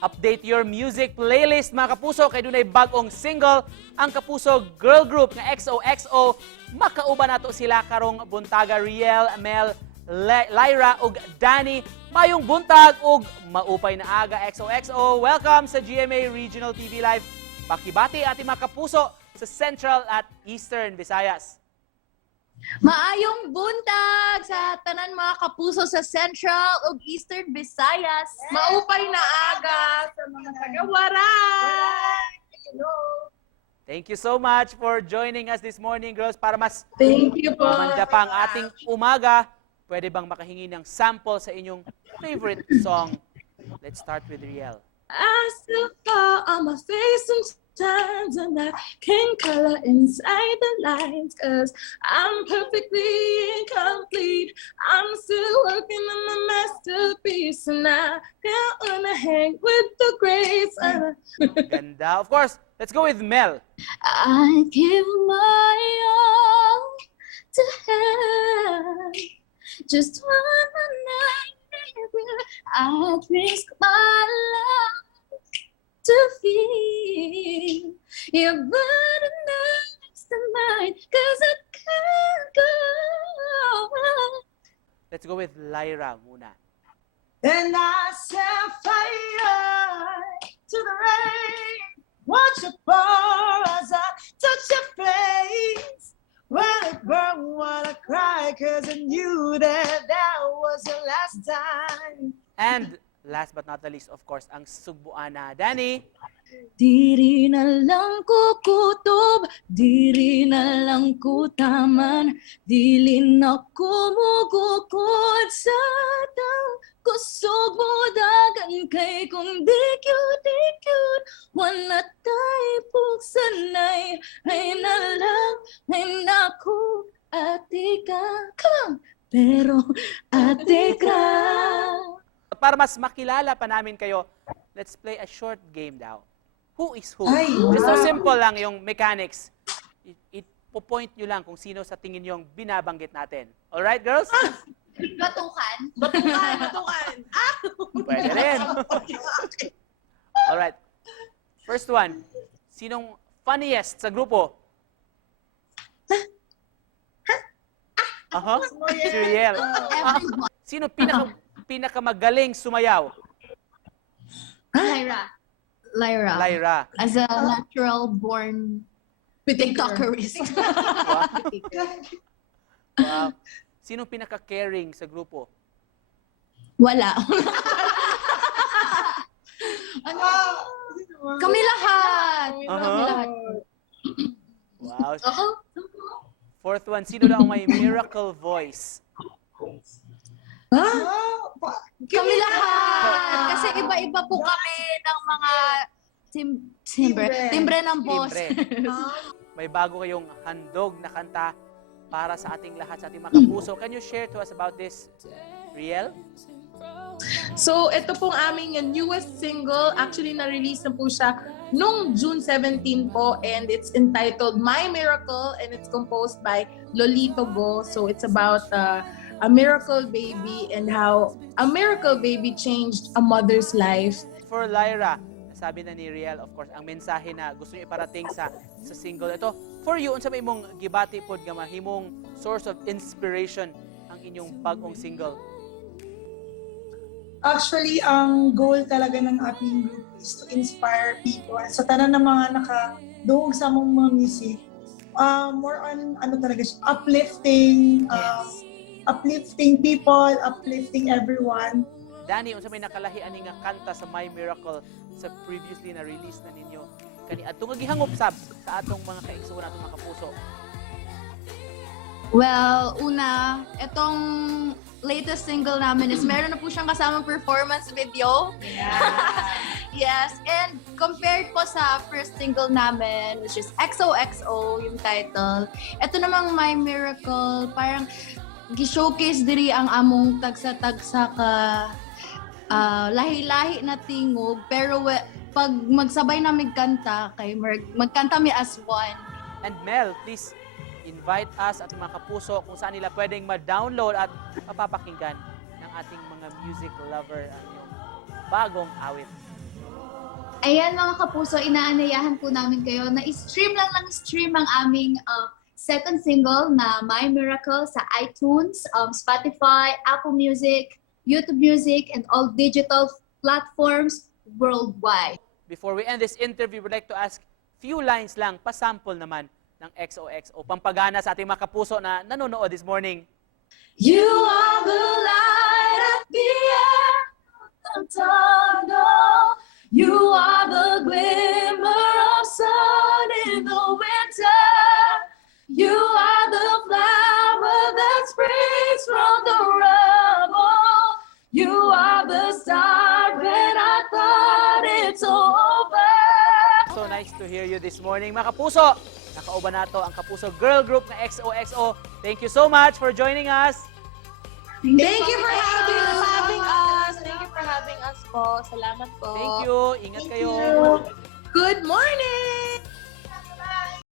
Update your music playlist mga kapuso kay dunay bag-ong single ang kapuso girl group nga XOXO. Makauban nato sila karong buntaga Riel, Mel, Lyra ug Danny. Mayong buntag ug maupay na aga XOXO. Welcome sa GMA Regional TV Live. Pakibati ating mga kapuso sa Central at Eastern Visayas. Maayong buntag sa tanan mga kapuso sa Central ug Eastern Visayas. Maupay na aga sa mga taga-Waray. Hello. Thank you so much for joining us this morning, girls. Para mas Thank you po. umanda pa ang ating umaga, pwede bang makahingi ng sample sa inyong favorite song? Let's start with Riel. I still fall on my face sometimes and I can color inside the lines cause I'm perfectly incomplete. I'm still working on my masterpiece and I don't wanna hang with the greats. Ganda. Of course, let's go with Mel. I give my all to have just one night. I risk my life to feel your body next to mine, 'cause I can't go. Let's go with Lyra muna. Then I set fire to the rain. Watch it pour as I touch your face. When it burned, wanna cry, 'cause I knew that was the last time. And last but not the least, of course, ang sugbuana. Danny. Diri na lang kukutob, diri na lang kutaman, dili na kumugukod sa tang kusog mo dagan kay kung di cute, wala tayo pugsanay, ay na lang, ay naku, ate ka, come on, pero ate ka. Para mas makilala pa namin kayo, let's play a short game daw. Who is who? Ay, Just so wow. simple lang yung mechanics. Ipo-point nyo lang kung sino sa tingin yung binabanggit natin. Alright, girls? Batukan. Batukan. Ah! Pwede rin. Alright. First one. Sinong funniest sa grupo? Si Riel. Everyone. Sino pinakamagaling sumayaw? Lyra. Lyra. As a natural born TikTokerist. Wow. Sino pinaka-caring sa grupo? Wala. Ano? Kami lahat. Kami lahat. Wow. Ako? Fourth one. Sino daw ang may miracle voice? Kami lahat. Kasi iba-iba po kami ng mga timbre ng boss. Timbre. May bago kayong handog na kanta para sa ating lahat, sa ating mga kapuso. Can you share to us about this, Riel? So, ito pong aming newest single. Actually, na-release na po siya nung June 17 po and it's entitled My Miracle and it's composed by Lolito Go. So, it's about a miracle baby and how a miracle baby changed a mother's life. For Lyra, sabi na ni Riel, of course, ang mensahe na gusto niyo iparating sa single ito. For you, unsa may imong gibati pod nga mahimong source of inspiration ang inyong bagong single? Actually, ang goal talaga ng ating group is to inspire people. Sa tanan ng mga nakaduog sa among mga music, more on talaga siya, uplifting, uplifting people, uplifting everyone. Danny, unsa may nakalahi ani nga kanta sa My Miracle sa previously na release na ninyo? Kani adto nga gihangop sab sa atong mga kaigsuon atong mga kapuso. Well, una, itong latest single namin is meron na po siyang kasamang performance video. Yes, and compared po sa first single namin, which is XOXO, yung title, ito namang My Miracle, parang gi-showcase diri ang among tagsa-tagsa ka lahi-lahi na tingog, pero pag magsabay namin kanta, kay magkanta mi as one. And Mel, please invite us at mga kapuso kung saan nila pwedeng ma-download at mapapakinggan ng ating mga music lover ang iyong bagong awit. Ayan mga kapuso, inaanayahan po namin kayo na i-stream lang ng stream ang aming second single na My Miracle sa iTunes, Spotify, Apple Music, YouTube Music, and all digital platforms worldwide. Before we end this interview, we'd like to ask few lines lang, pasample naman ng XOXO. Pampagana sa ating mga kapuso na nanonood this morning. You are the light at the end of the tunnel. You are the glimmer of sun in the winter. You are the flower that springs from the rubble. You are the star when I thought it's over. So nice to hear you this morning. Mga kapuso, nakauban nato ang Kapuso Girl Group na XOXO. Thank you so much for joining us. Thank you for having us. Thank you for having us po. Salamat po. Thank you. Ingat kayo. Good morning!